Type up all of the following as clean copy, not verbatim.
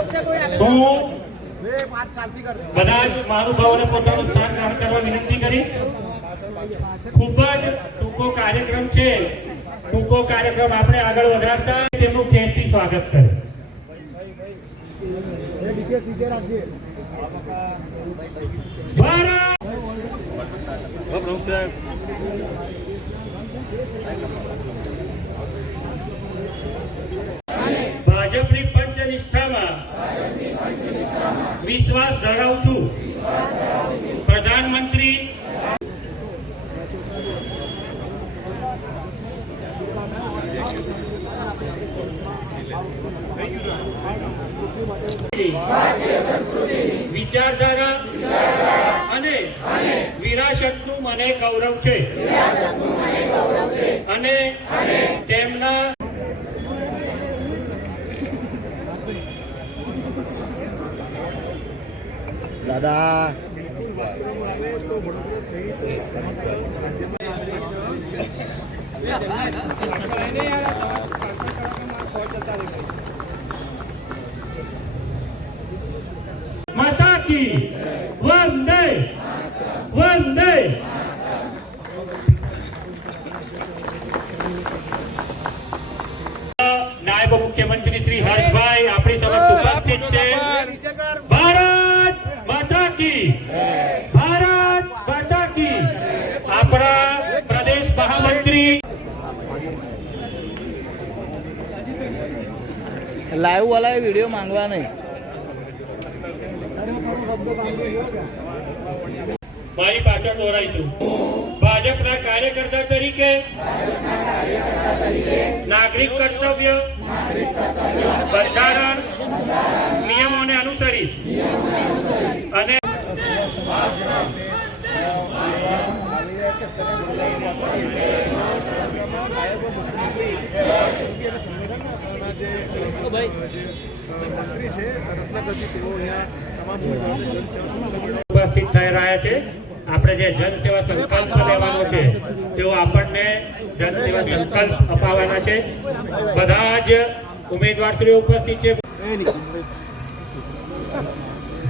હું બધા જ મહાનુભાવોને પોતાનું સ્થાન ગ્રહણ કરવા વિનંતી કરી. ખૂબ જ ટૂંકો કાર્યક્રમ છે. ટૂંકો કાર્યક્રમ આપણે આગળ વધારતા તેમનું ખેરથી સ્વાગત કરે. ભાજપની પંચનિષ્ઠામાં વિશ્વાસ ધરાવું છું. પ્રધાનમંત્રી વિચારધારા અને વિરાસતનું મને ગૌરવ છે અને તેમના દાદા માતા કી વંદે વંદે. નાયબ મુખ્યમંત્રી શ્રી હર્ષભાઈ આપણી સમક્ષ ઉપસ્થિત છે. ભારત માતા કી, ભારત માતા કી. આપણા પ્રદેશ મહામંત્રી લાઈવ વાળા વિડીયો માંગવા નહીં. મારી પાછળ દોરાઈશું. ભાજપના કાર્યકર્તા તરીકે નાગરિક કર્તવ્ય બંધારણ નિયમોને અનુસરીશ અને ઉપસ્થિત થઈ રહ્યા છે. આપણે જે જનસેવા સંકલ્પ લેવાનો છે તેઓ આપણને જનસેવા સંકલ્પ અપાવવાના છે. બધા જ ઉમેદવારશ્રીઓ ઉપસ્થિત છે.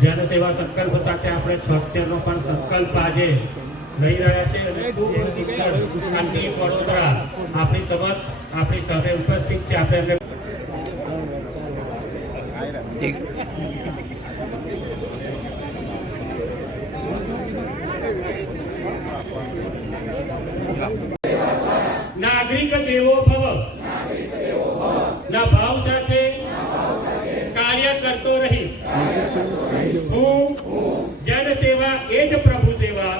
જનસેવા સંકલ્પ સાથે આપણે 76 નો પણ સંકલ્પ આજે લઈ રહ્યા છે અને વડોદરા આપણી સમક્ષ આપણી સાથે ઉપસ્થિત છે. આપણે નાગરિક દેવો ભવ ના ભાવ સાથે કાર્ય કરતો રહીશ. હું જનસેવા એ જ પ્રભુ સેવા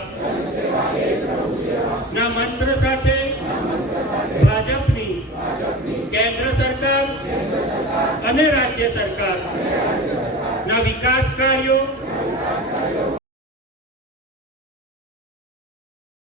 ના મંત્ર સાથે ભાજપની કેન્દ્ર સરકાર અને રાજ્ય સરકાર ના વિકાસ કાર્યો